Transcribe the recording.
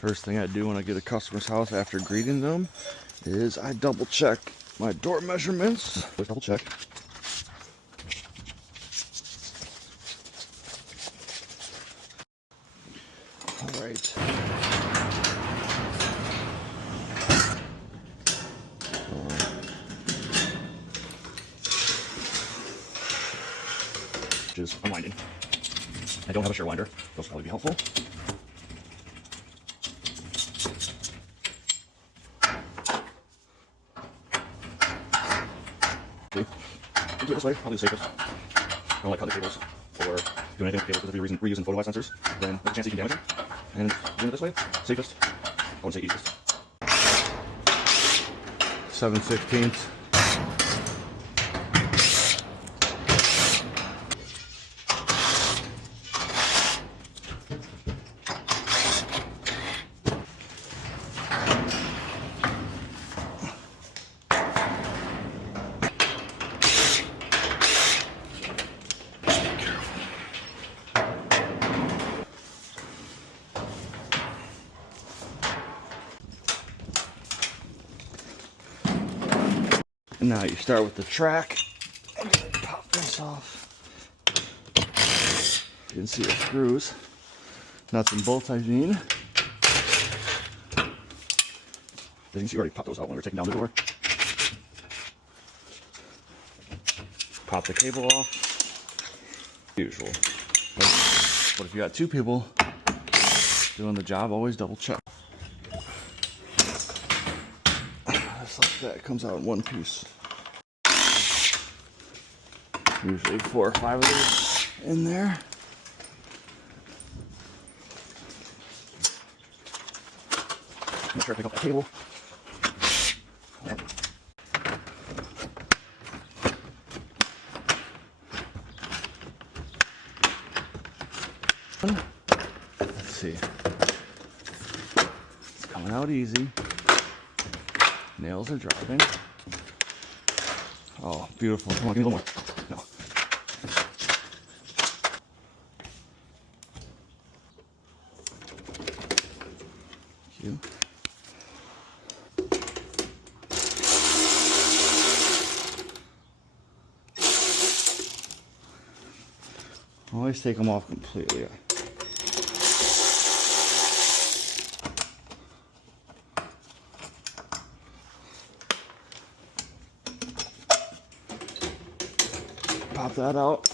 First thing I do when I get a customer's house after greeting them is I double check my door measurements. Just double check. All right. Is unwinding. I don't have a sure winder. Those will probably be helpful. Do it this way, probably the safest. I don't like cutting cables or doing anything with cables because if you're reusing photo eye sensors, then there's a chance you can damage them. And doing it this way, safest. I wouldn't say easiest. 7/16. And now you start with the track and pop this off. You can see the screws, nuts and bolts I mean. As you can see, we already popped those out when we were taking down the door. Pop the cable off. Usual. But if you got two people doing the job, always double check. Just like that, it comes out in one piece. Usually 4 or 5 of these in there. Make sure I pick up the cable. Let's see. It's coming out easy. Nails are dropping. Oh, beautiful. Come on, give me a little more. No. Thank you. Always take them off completely. Pop that out.